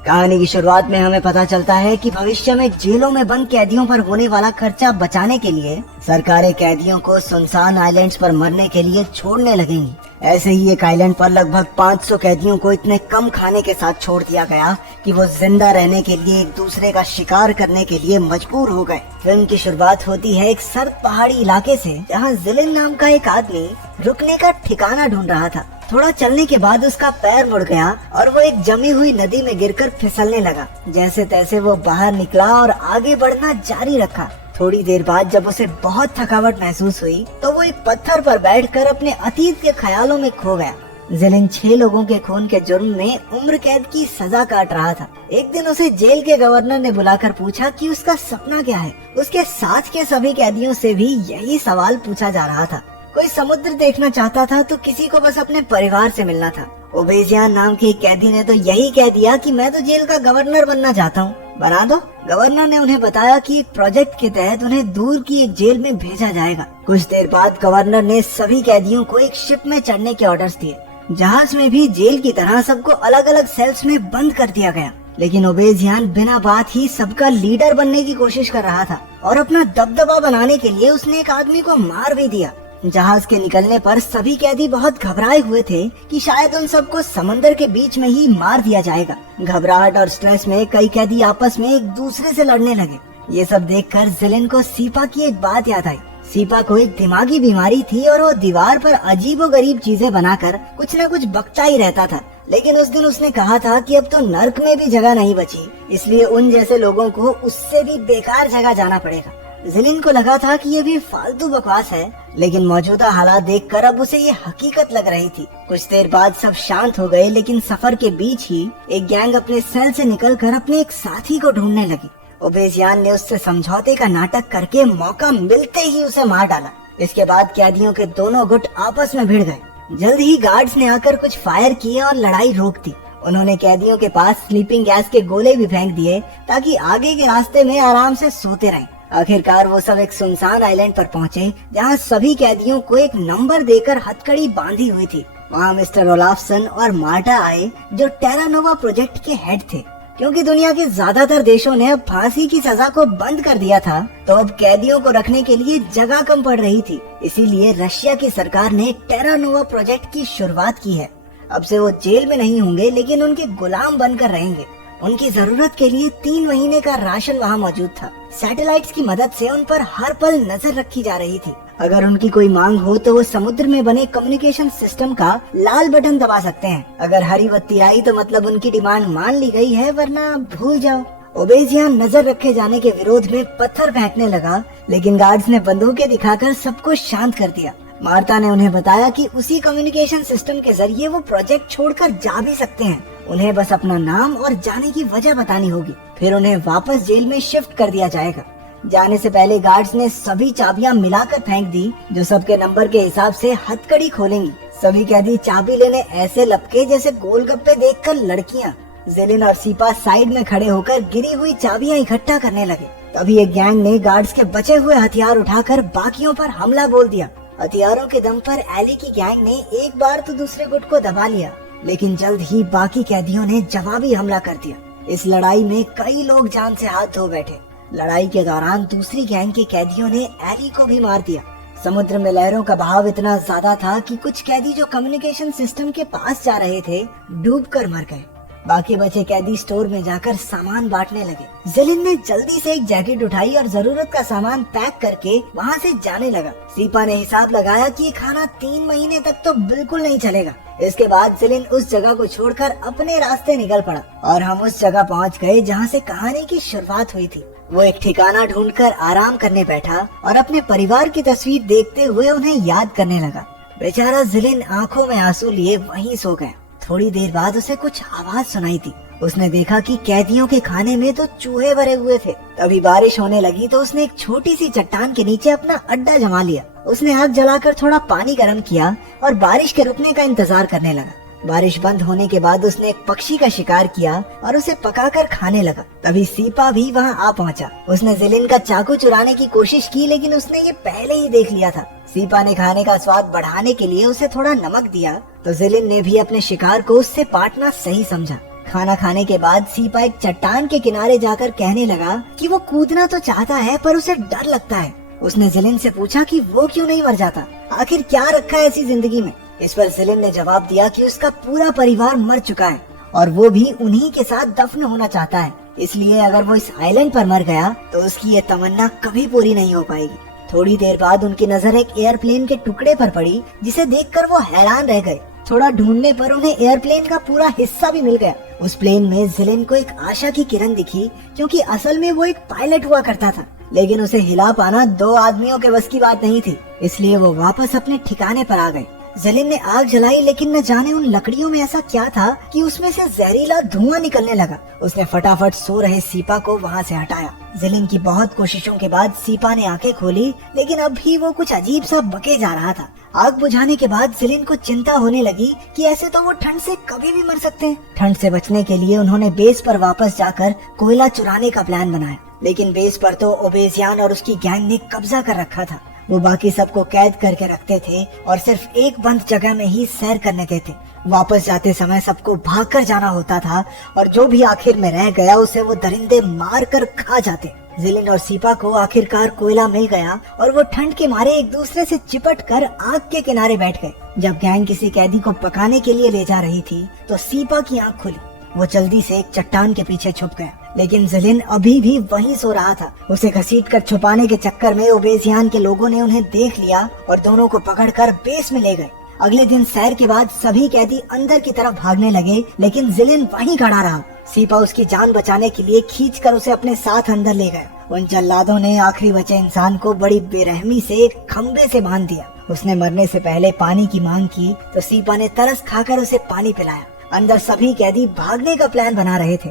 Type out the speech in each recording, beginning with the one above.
कहानी की शुरुआत में हमें पता चलता है कि भविष्य में जेलों में बंद कैदियों पर होने वाला खर्चा बचाने के लिए सरकारें कैदियों को सुनसान आइलैंड्स पर मरने के लिए छोड़ने लगेंगी। ऐसे ही एक आइलैंड पर लगभग 500 कैदियों को इतने कम खाने के साथ छोड़ दिया गया कि वो जिंदा रहने के लिए एक दूसरे का शिकार करने के लिए मजबूर हो गए। फिल्म की शुरुआत होती है एक सर्द पहाड़ी इलाके से, जहाँ जिलिन नाम का एक आदमी रुकने का ठिकाना ढूंढ रहा था। थोड़ा चलने के बाद उसका पैर मुड़ गया और वो एक जमी हुई नदी में गिरकर फिसलने लगा। जैसे तैसे वो बाहर निकला और आगे बढ़ना जारी रखा। थोड़ी देर बाद जब उसे बहुत थकावट महसूस हुई तो वो एक पत्थर पर बैठकर अपने अतीत के ख्यालों में खो गया। जिलिन 6 लोगों के खून के जुर्म में उम्र कैद की सजा काट रहा था। एक दिन उसे जेल के गवर्नर ने बुलाकर पूछा कि उसका सपना क्या है। उसके साथ के सभी कैदियों से भी यही सवाल पूछा जा रहा था। कोई समुद्र देखना चाहता था तो किसी को बस अपने परिवार से मिलना था। ओबेजियान नाम के एक कैदी ने तो यही कह दिया कि मैं तो जेल का गवर्नर बनना चाहता हूँ, बना दो। गवर्नर ने उन्हें बताया कि एक प्रोजेक्ट के तहत उन्हें दूर की एक जेल में भेजा जाएगा। कुछ देर बाद गवर्नर ने सभी कैदियों को एक शिप में चढ़ने के ऑर्डर्स दिए। जहाज में भी जेल की तरह सबको अलग अलग सेल्स में बंद कर दिया गया। लेकिन ओबेजियान बिना बात ही सबका लीडर बनने की कोशिश कर रहा था और अपना दबदबा बनाने के लिए उसने एक आदमी को मार भी दिया। जहाज के निकलने पर सभी कैदी बहुत घबराए हुए थे कि शायद उन सबको समंदर के बीच में ही मार दिया जाएगा। घबराहट और स्ट्रेस में कई कैदी आपस में एक दूसरे से लड़ने लगे। ये सब देखकर जिलिन को सीपा की एक बात याद आई। सीपा को एक दिमागी बीमारी थी और वो दीवार पर अजीबोगरीब चीजें बनाकर कुछ न कुछ बकता ही रहता था। लेकिन उस दिन उसने कहा था कि अब तो नर्क में भी जगह नहीं बची, इसलिए उन जैसे लोगों को उससे भी बेकार जगह जाना पड़ेगा। जिलिन को लगा था कि ये भी फालतू बकवास है, लेकिन मौजूदा हालात देखकर अब उसे ये हकीकत लग रही थी। कुछ देर बाद सब शांत हो गए, लेकिन सफर के बीच ही एक गैंग अपने सेल से निकलकर अपने एक साथी को ढूंढने लगी। ओबेजियान ने उससे समझौते का नाटक करके मौका मिलते ही उसे मार डाला। इसके बाद कैदियों के दोनों गुट आपस में भिड़ गए। जल्द ही गार्ड्स ने आकर कुछ फायर किए और लड़ाई रोक दी। उन्होंने कैदियों के पास स्लीपिंग गैस के गोले भी फेंक दिए ताकि आगे के रास्ते में आराम से सोते रहें। आखिरकार वो सब एक सुनसान आइलैंड पर पहुँचे, जहाँ सभी कैदियों को एक नंबर देकर हथकड़ी बांधी हुई थी। वहाँ मिस्टर ओलाफसन और मार्टा आए, जो टेरा नोवा प्रोजेक्ट के हेड थे। क्योंकि दुनिया के ज्यादातर देशों ने अब फांसी की सजा को बंद कर दिया था, तो अब कैदियों को रखने के लिए जगह कम पड़ रही थी। इसीलिए रशिया की सरकार ने टेरा नोवा प्रोजेक्ट की शुरुआत की है। अब से वो जेल में नहीं होंगे, लेकिन उनके गुलाम बनकर रहेंगे। उनकी जरूरत के लिए 3 महीने का राशन वहाँ मौजूद था। सैटेलाइट्स की मदद से उन पर हर पल नजर रखी जा रही थी। अगर उनकी कोई मांग हो तो वो समुद्र में बने कम्युनिकेशन सिस्टम का लाल बटन दबा सकते हैं। अगर हरी बत्ती आई तो मतलब उनकी डिमांड मान ली गई है, वरना भूल जाओ। ओबेजियान नजर रखे जाने के विरोध में पत्थर फेंकने लगा, लेकिन गार्ड्स ने बंदूकें दिखाकर सबको शांत कर दिया। मार्ता ने उन्हें बताया कि उसी कम्युनिकेशन सिस्टम के जरिए वो प्रोजेक्ट छोड़कर जा भी सकते हैं। उन्हें बस अपना नाम और जाने की वजह बतानी होगी, फिर उन्हें वापस जेल में शिफ्ट कर दिया जाएगा। जाने से पहले गार्ड्स ने सभी चाबियां मिलाकर फेंक दी, जो सबके नंबर के हिसाब से हथकड़ी खोलेंगी। सभी कैदी चाबी लेने ऐसे लपके जैसे गोलगप्पे देखकर लड़कियां। जिलिन और सीपा साइड में खड़े होकर गिरी हुई चाबियां इकट्ठा करने लगे। तभी एक गैंग ने गार्ड्स के बचे हुए हथियार उठाकर बाकियों पर हमला बोल दिया। हथियारों के दम पर एली की गैंग ने एक बार तो दूसरे गुट को दबा लिया, लेकिन जल्द ही बाकी कैदियों ने जवाबी हमला कर दिया। इस लड़ाई में कई लोग जान से हाथ धो बैठे। लड़ाई के दौरान दूसरी गैंग के कैदियों ने एली को भी मार दिया। समुद्र में लहरों का बहाव इतना ज्यादा था कि कुछ कैदी जो कम्युनिकेशन सिस्टम के पास जा रहे थे, डूबकर मर गए। बाकी बचे कैदी स्टोर में जाकर सामान बांटने लगे। जिलिन ने जल्दी से एक जैकेट उठाई और जरूरत का सामान पैक करके वहाँ से जाने लगा। सीपा ने हिसाब लगाया कि ये खाना 3 महीने तक तो बिल्कुल नहीं चलेगा। इसके बाद जिलिन उस जगह को छोड़कर अपने रास्ते निकल पड़ा और हम उस जगह पहुँच गए जहाँ से कहानी की शुरुआत हुई थी। वो एक ठिकाना ढूंढकर आराम करने बैठा और अपने परिवार की तस्वीर देखते हुए उन्हें याद करने लगा। बेचारा जिलिन आंखों में आंसू लिए वहीं सो गया। थोड़ी देर बाद उसे कुछ आवाज सुनाई थी। उसने देखा कि कैदियों के खाने में तो चूहे भरे हुए थे। तभी बारिश होने लगी तो उसने एक छोटी सी चट्टान के नीचे अपना अड्डा जमा लिया। उसने आग जलाकर थोड़ा पानी गर्म किया और बारिश के रुकने का इंतजार करने लगा। बारिश बंद होने के बाद उसने एक पक्षी का शिकार किया और उसे पकाकर खाने लगा। तभी सीपा भी वहाँ आ पहुँचा। उसने जिलिन का चाकू चुराने की कोशिश की, लेकिन उसने ये पहले ही देख लिया था। सीपा ने खाने का स्वाद बढ़ाने के लिए उसे थोड़ा नमक दिया, तो जिलिन ने भी अपने शिकार को उससे बांटना सही समझा। खाना खाने के बाद सीपा एक चट्टान के किनारे जाकर कहने लगा कि वो कूदना तो चाहता है पर उसे डर लगता है। उसने जिलिन से पूछा कि वो क्यों नहीं मर जाता, आखिर क्या रखा है ऐसी जिंदगी में। इस पर जिलिन ने जवाब दिया कि उसका पूरा परिवार मर चुका है और वो भी उन्हीं के साथ दफन होना चाहता है, इसलिए अगर वो इस आइलैंड पर मर गया तो उसकी ये तमन्ना कभी पूरी नहीं हो पाएगी। थोड़ी देर बाद उनकी नजर एक एयरप्लेन के टुकड़े पर पड़ी, जिसे देखकर वो हैरान रह गए। थोड़ा ढूंढने पर उन्हें एयरप्लेन का पूरा हिस्सा भी मिल गया। उस प्लेन में जिलिन को एक आशा की किरण दिखी, क्योंकि असल में वो एक पायलट हुआ करता था, लेकिन उसे हिला पाना 2 आदमियों के बस की बात नहीं थी, इसलिए वो वापस अपने ठिकाने पर आ गए। जिलिन ने आग जलाई, लेकिन न जाने उन लकड़ियों में ऐसा क्या था कि उसमें से जहरीला धुआं निकलने लगा। उसने फटाफट सो रहे सीपा को वहाँ से हटाया। जिलिन की बहुत कोशिशों के बाद सीपा ने आंखें खोली, लेकिन अब भी वो कुछ अजीब सा बके जा रहा था। आग बुझाने के बाद जिलिन को चिंता होने लगी कि ऐसे तो वो ठंड से कभी भी मर सकते हैं। ठंड से बचने के लिए उन्होंने बेस पर वापस जाकर कोयला चुराने का प्लान बनाया, लेकिन बेस पर तो ओबेसियान और उसकी गैंग ने कब्जा कर रखा था। वो बाकी सबको कैद करके रखते थे और सिर्फ एक बंद जगह में ही सैर करने देते। वापस जाते समय सबको भागकर जाना होता था और जो भी आखिर में रह गया उसे वो दरिंदे मार कर खा जाते। जिलिन और सीपा को आखिरकार कोयला मिल गया और वो ठंड के मारे एक दूसरे से चिपट कर आग के किनारे बैठ गए। जब गैंग किसी कैदी को पकाने के लिए ले जा रही थी तो सीपा की आंख खुली। वो जल्दी से एक चट्टान के पीछे छुप गया, लेकिन जिलिन अभी भी वहीं सो रहा था। उसे घसीटकर छुपाने के चक्कर में ओबेसियान के लोगों ने उन्हें देख लिया और दोनों को पकड़कर बेस में ले गए। अगले दिन सैर के बाद सभी कैदी अंदर की तरफ भागने लगे, लेकिन जिलिन वहीं खड़ा रहा। सीपा उसकी जान बचाने के लिए खींचकर उसे अपने साथ अंदर ले गए। उन जल्लादों ने आखिरी बचे इंसान को बड़ी बेरहमी से एक खंबे से बांध दिया। उसने मरने से पहले पानी की मांग की तो सीपा ने तरस खाकर उसे पानी पिलाया। अंदर सभी कैदी भागने का प्लान बना रहे थे।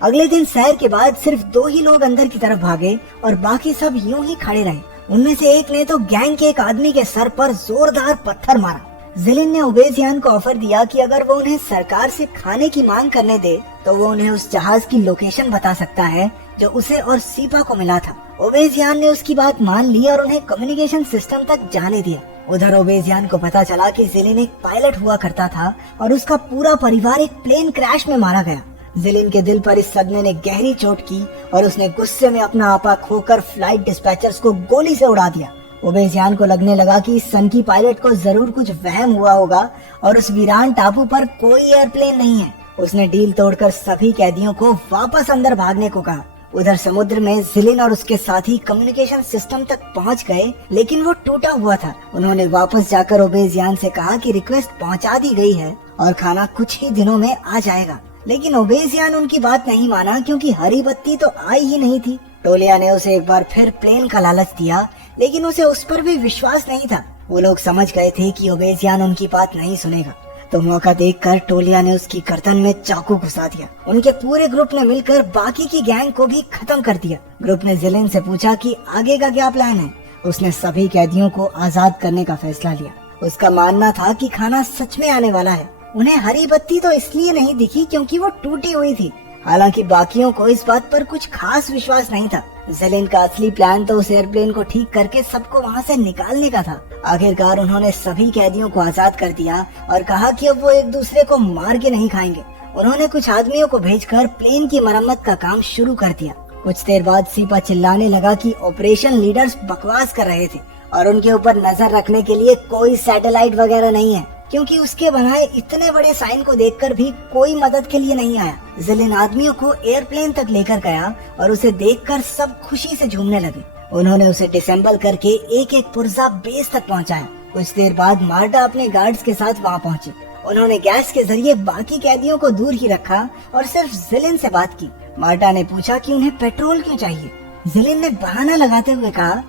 अगले दिन सैर के बाद सिर्फ 2 ही लोग अंदर की तरफ भागे और बाकी सब यूं ही खड़े रहे। उनमें से एक ने तो गैंग के एक आदमी के सर पर जोरदार पत्थर मारा। जिलिन ने ओबेसियान को ऑफर दिया कि अगर वो उन्हें सरकार से खाने की मांग करने दे तो वो उन्हें उस जहाज की लोकेशन बता सकता है जो उसे और सीपा को मिला था। ओबेसियान ने उसकी बात मान ली और उन्हें कम्युनिकेशन सिस्टम तक जाने दिया। उधर ओबेसियान को पता चला कि जिलिन एक पायलट हुआ करता था और उसका पूरा परिवार एक प्लेन क्रैश में मारा गया। जिलिन के दिल पर इस सदमे ने गहरी चोट की और उसने गुस्से में अपना आपा खोकर फ्लाइट डिस्पैचर्स को गोली से उड़ा दिया। ओबेसियान को लगने लगा कि इस सनकी पायलट को जरूर कुछ वहम हुआ होगा और उस वीरान टापू पर कोई एयरप्लेन नहीं है। उसने डील तोड़कर सभी कैदियों को वापस अंदर भागने को कहा। उधर समुद्र में जिलिन और उसके साथी कम्युनिकेशन सिस्टम तक पहुंच गए, लेकिन वो टूटा हुआ था। उन्होंने वापस जाकर ओबेसियान से कहा कि रिक्वेस्ट पहुंचा दी गई है और खाना कुछ ही दिनों में आ जाएगा, लेकिन ओबेसियान उनकी बात नहीं माना क्योंकि हरी बत्ती तो आई ही नहीं थी। टोलिया ने उसे एक बार फिर प्लेन का लालच दिया, लेकिन उसे उस पर भी विश्वास नहीं था। वो लोग समझ गए थे कि ओबेसियान उनकी बात नहीं सुनेगा, तो मौका देखकर टोलिया ने उसकी गर्दन में चाकू घुसा दिया। उनके पूरे ग्रुप ने मिलकर बाकी की गैंग को भी खत्म कर दिया। ग्रुप ने जिलिन से पूछा कि आगे का क्या प्लान है। उसने सभी कैदियों को आजाद करने का फैसला लिया। उसका मानना था कि खाना सच में आने वाला है। उन्हें हरी बत्ती तो इसलिए नहीं दिखी क्योंकि वो टूटी हुई थी। हालांकि बाकियों को इस बात पर कुछ खास विश्वास नहीं था। जिलिन का असली प्लान तो उस एयरप्लेन को ठीक करके सबको वहाँ से निकालने का था। आखिरकार उन्होंने सभी कैदियों को आजाद कर दिया और कहा कि अब वो एक दूसरे को मार के नहीं खाएंगे। उन्होंने कुछ आदमियों को भेजकर प्लेन की मरम्मत का काम शुरू कर दिया। कुछ देर बाद सीपा चिल्लाने लगा कि ऑपरेशन लीडर्स बकवास कर रहे थे और उनके ऊपर नजर रखने के लिए कोई सैटेलाइट वगैरह नहीं है, क्योंकि उसके बनाए इतने बड़े साइन को देखकर भी कोई मदद के लिए नहीं आया। जिलिन आदमियों को एयरप्लेन तक लेकर गया और उसे देखकर सब खुशी से झूमने लगे। उन्होंने उसे डिसेंबल करके एक एक पुर्जा बेस तक पहुंचाया। कुछ देर बाद मार्टा अपने गार्ड्स के साथ वहां पहुंची। उन्होंने गैस के जरिए बाकी कैदियों को दूर ही रखा और सिर्फ जिलिन से बात की। मार्टा ने पूछा कि उन्हें पेट्रोल क्यों चाहिए। जिलिन ने बहाना लगाते हुए कहा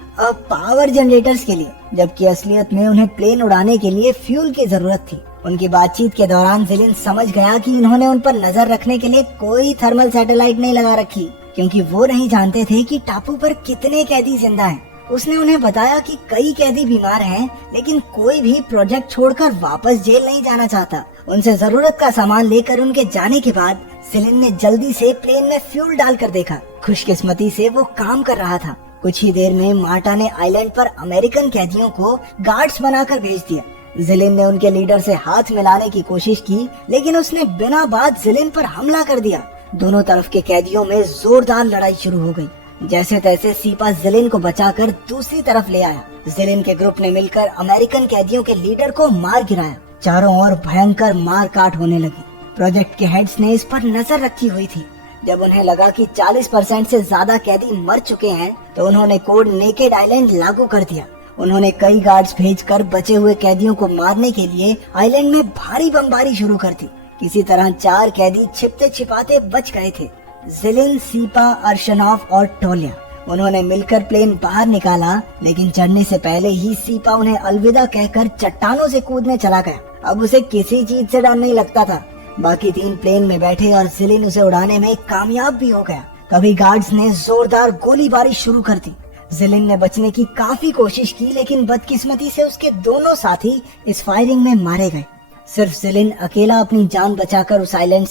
पावर जनरेटर्स के लिए, जबकि असलियत में उन्हें प्लेन उड़ाने के लिए फ्यूल की जरूरत थी। उनकी बातचीत के दौरान जिलिन समझ गया कि उन्होंने उन पर नजर रखने के लिए कोई थर्मल सैटेलाइट नहीं लगा रखी, क्योंकि वो नहीं जानते थे कि टापू पर कितने कैदी जिंदा हैं। उसने उन्हें बताया कि कई कैदी बीमार हैं, लेकिन कोई भी प्रोजेक्ट छोड़कर वापस जेल नहीं जाना चाहता। उनसे जरूरत का सामान लेकर उनके जाने के बाद जिलिन ने जल्दी से प्लेन में फ्यूल डालकर देखा। खुशकिस्मती से वो काम कर रहा था। कुछ ही देर में मार्टा ने आइलैंड पर अमेरिकन कैदियों को गार्ड्स बनाकर भेज दिया। जिलिन ने उनके लीडर से हाथ मिलाने की कोशिश की, लेकिन उसने बिना बात जिलिन पर हमला कर दिया। दोनों तरफ के कैदियों में जोरदार लड़ाई शुरू हो गई। जैसे तैसे सीपा जिलिन को बचाकर दूसरी तरफ ले आया। जिलिन के ग्रुप ने मिलकर अमेरिकन कैदियों के लीडर को मार गिराया। चारों ओर भयंकर मार काट होने लगी। प्रोजेक्ट के हेड्स ने इस पर नजर रखी हुई थी। जब उन्हें लगा कि 40% से ज्यादा कैदी मर चुके हैं, तो उन्होंने कोड नेकेड आइलैंड लागू कर दिया। उन्होंने कई गार्ड्स भेजकर बचे हुए कैदियों को मारने के लिए आइलैंड में भारी बमबारी शुरू कर दी। किसी तरह 4 कैदी छिपते छिपाते बच गए थे, जिलिन, सीपा, अर्शनॉफ और टोलिया। उन्होंने मिलकर प्लेन बाहर निकाला, लेकिन चढ़ने से पहले ही सीपा उन्हें अलविदा कहकर चट्टानों से कूदने चला गया। अब उसे किसी चीज से डर नहीं लगता था। बाकी 3 प्लेन में बैठे और जिलिन उसे उड़ाने में कामयाब भी हो गया। कभी गार्ड्स ने जोरदार गोलीबारी शुरू कर दी। जिलिन ने बचने की काफी कोशिश की, लेकिन बदकिस्मती से उसके दोनों साथी इस फायरिंग में मारे गए। सिर्फ जिलिन अकेला अपनी जान बचाकर उस आइलैंड